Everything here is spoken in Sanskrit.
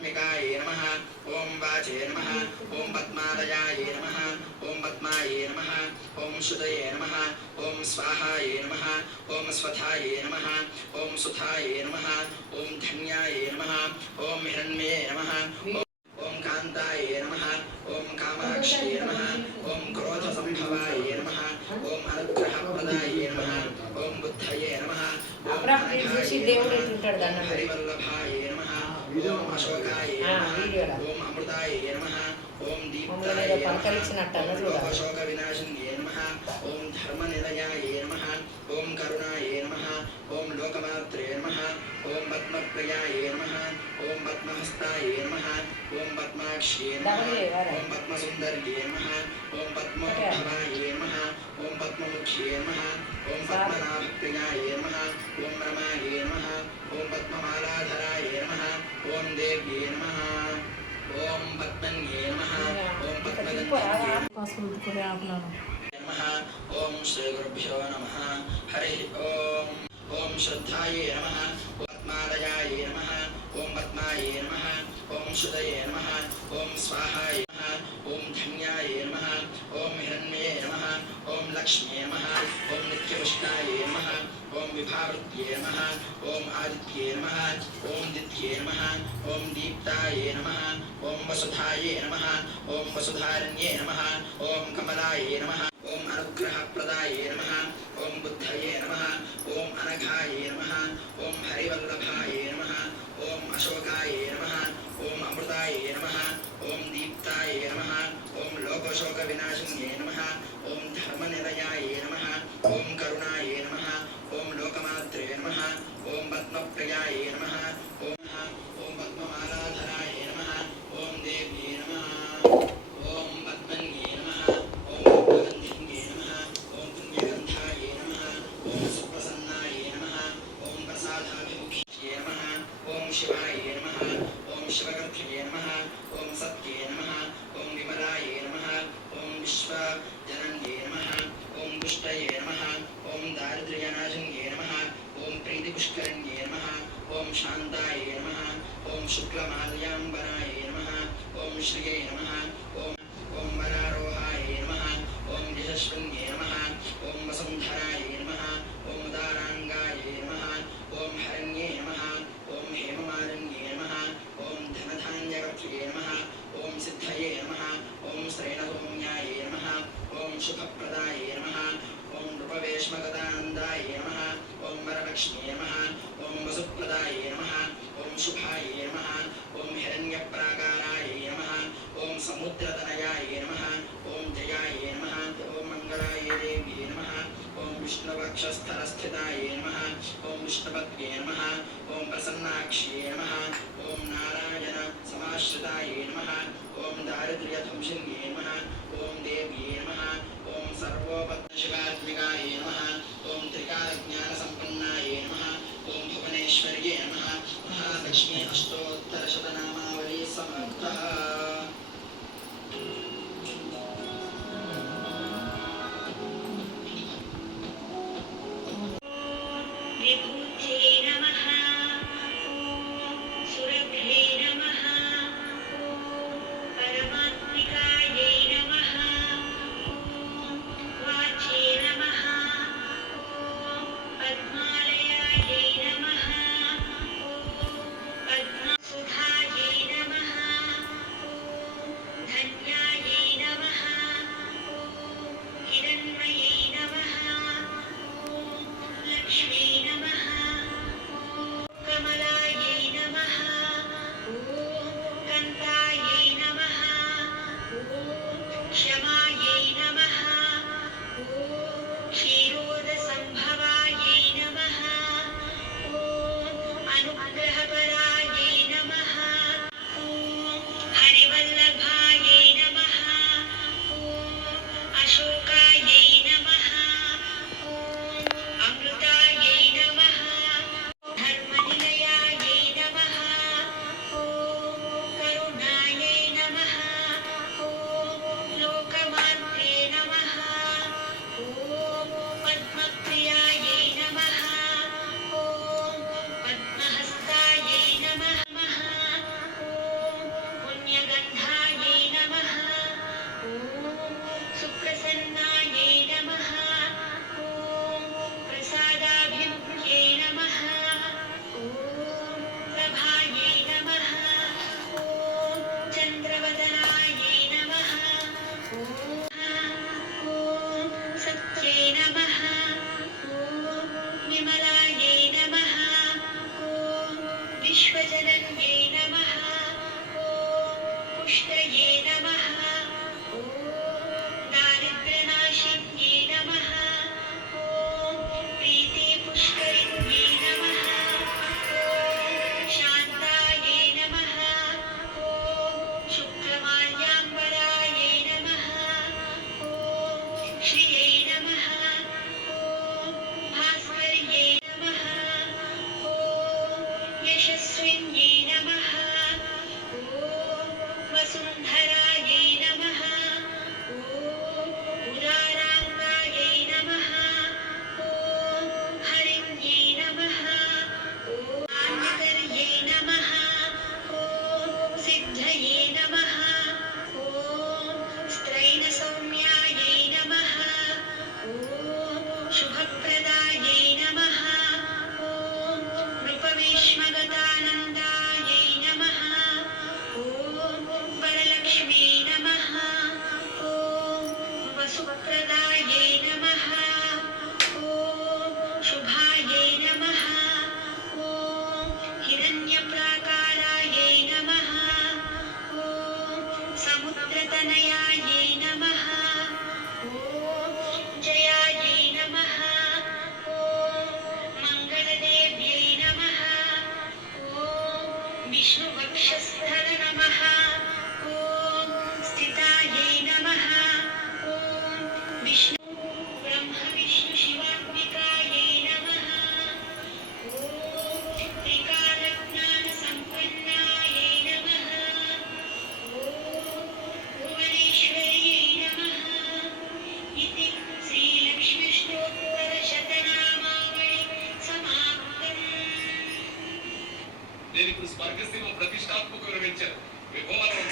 पद्मिकायै नमः ॐ वाचे नमः ॐ पद्मालयायै नमः ॐ पद्मायै नमः ॐ सुदये नमः ॐ स्वाहायै नमः ॐ स्वधायै नमः ॐ सुधायै नमः ॐ धन्यायै नमः ॐ हिरण्मये नमः ॐ कान्तायै नमः ॐ कामाक्ष्यै नमः ॐ क्रोधसम्भवायै नमः ॐ अनुग्रहप्रदायै नमः ॐ बुद्धये नमः ॐ हरिवल्लभायै नमः ॐ अशोकायै नमः ॐ अमृतायै नमः ॐ दीप्तायै नमः ॐ लोकशोकविनाशिन्ये नमः ॐ धर्मनिलयायै नमः ॐ करुणायै नमः ॐ लोकमात्रे नमः ॐ पद्मप्रियायै नमः ॐ पद्महस्तायै नमः ॐ पद्माक्ष्ये नमः ॐ पद्मसुन्दर्ये नमः ॐ पद्मोद्भवायै नमः ॐ पद्ममुख्ये नमः ॐ पद्मनाभप्रियायै नमः ॐ रमायै नमः ॐ पद्ममालाधरायै नमः ॐ देव्ये नमः ॐ पद्मन्ये नमः ॐ पद्मगन्धर्ये नमः ॐ श्रीगुरुभ्यो नमः हरिः ॐ ॐ श्रद्धायै नमः पद्मालयायै नमः ॐ पद्मायै नमः ॐ सुदये नमः ॐ स्वाहायै नमः ॐ धन्यायै नमः ॐ हिरण्मये नमः ॐ लक्ष्म्ये नमः ॐ नित्यपुष्टायै नमः ॐ विभावृत्ये नमः ॐ आदित्ये नमः ॐ दित्ये नमः ॐ दीप्तायै नमः ॐ वसुधायै नमः ॐ वसुधारण्ये नमः ॐ कमलायै नमः ॐ अनुग्रहप्रदायै नमः ॐ बुद्धये नमः ॐ अनघायै नमः ॐ हरिवल्लभायै नमः ॐ अशोकायै नमः ॐ अमृतायै नमः ॐ दीप्तायै नमः ॐ लोकशोकविनाशिन्ये नमः ॐ धर्मनिलयायै नमः ॐ करुणायै नमः ॐ लोकमात्रे नमः ॐ पद्मप्रियायै नमः ॐ पद्ममालाधरायै नमः ॐ देव्ये नमः ॐ पद्मन्ये नमः ॐ पद्मगन्धिन्ये नमः ॐ पुण्यगन्धायै नमः ॐ सुप्रसन्नायै नमः ॐ प्रसादाभिमुख्ये नमः ॐ शिवायै नमः ॐ शिवगर्भये नमः ॐ सत्ये नमः ॐ विमलायै नमः ॐ विश्वजनन्ये नमः ॐ पुष्टये नमः ॐ दारिद्र्यनाशन्ये नमः ॐ प्रीतिपुष्करण्ये नमः ॐ शान्तायै नमः ॐ शुक्लमाल्याम्बरायै नमः ॐ श्रिये नमः ॐ वरारोहायै नमः ॐ यशस्विन्ये नमः ॐ वसुन्धरायै नमः ॐ उदाराङ्गायै नमः ॐ हरण्ये नमः ॐ हेममालिन्ये नमः ॐ धनधान्यगर्भये नमः ॐ सिद्धये नमः ॐ श्रेणसौम्यायै नमः ॐ सुखप्रदायै नमः ॐ नृपवेश्मगदानन्दायै नमः ॐ वरलक्ष्म्ये नमः ॐ वसुप्रदायै नमः ॐ शुभायै नमः ॐ हिरण्यप्राकारायै नमः ॐ समुद्रतनयायै नमः ॐ जयायै नमः ॐ मङ्गलायै देव्ये नमः ॐ विष्णुवक्षस्थलस्थितायै नमः ॐ विष्णुपत्न्ये नमः ॐ प्रसन्नाक्ष्ये नमः ॐ नारायणसमाश्रितायै नमः ॐ दारिद्र्यध्वंसिन्ये नमः ॐ देव्ये नमः ॐ सर्वोपत्तशिवात्मिकायै नमः ॐ त्रिकालज्ञानसम्पन्नायै नमः ॐ भुवनेश्वर्ये नमः महालक्ष्मी अष्टोत्तरशतनामावली समर्थः अशोकायै नमः ॐ अमृतायै विमलायै नमः ॐ विश्वजनन्यै नमः ॐ पुष्टये नमः ॐ दारिद्र्यनाशिन्यै नमः ॐ प्रीतिपुष्करिण्यै नमः ॐ शान्तायै नमः ॐ शुक्रमाल्याम्बरायै नमः ॐ श्रियै नमः ॐ भास्कर्यै नमः ॐ यशस्विन्यै नमः ॐ वसुन्धरायै नमः ॐ उदाराङ्गायै नमः ॐ हरिण्यै नमः ॐ आन्यकर्यै नमः ॐ सिद्धये नमः ॐ स्त्रैणसौम्यायै नमः ॐ शुभप्रदायै नमः ॐ नृपवेश्मगतानन्दायै नमः ॐ वरलक्ष्मी नमः ॐ वसुप्रदायै नमः ॐ शुभायै नमः ॐ हिरण्यप्राकारायै नमः ॐ समुद्रतनयायै नमः ॐ जयायै नमः ॐ मङ्गलदेव्यै नमः ॐ विष्णुवक्षस्थल नमः ॐ स्थितायै नमः ॐ विष्णु ब्रह्मविष्णुशिवात्मिकायै नमः ॐ त्रिकालज्ञानसम्पन्नायै नमः ॐ भुवनेश्वर्यै नमः इति श्रीलक्ष्मीष्टोत्तरशतनामावळि समाप्तम्. నేను ఇప్పుడు స్వర్గసీమ ప్రతిష్టాత్మక వివరించాను. విభవనం